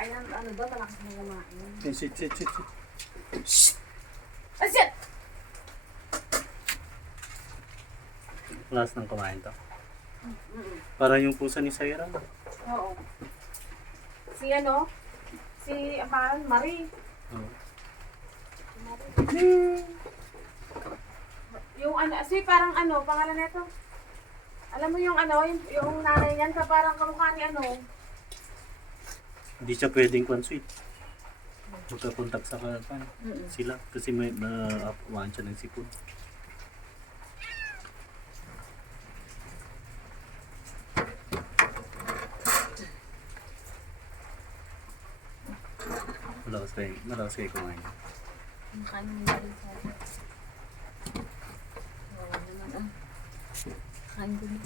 kumain ng ano doon, malakas na kumain. Sit. Shh! Asit! Last nang kumain to. Para yung pusa ni Saira. Oo. Si ano? Si, parang Marie. Oh. Yung ano, si parang ano, pangalan nito. Alam mo yung ano, yung nanay niyan, parang kamukha ni ano. Hindi siya pwedeng sweet. Magkakontak sa kapan. Sila. Kasi may naapuan siya ng sipon. Malakas kayo kumain. Makain mo na rin sa akin. Oo naman ah. Kain ko na.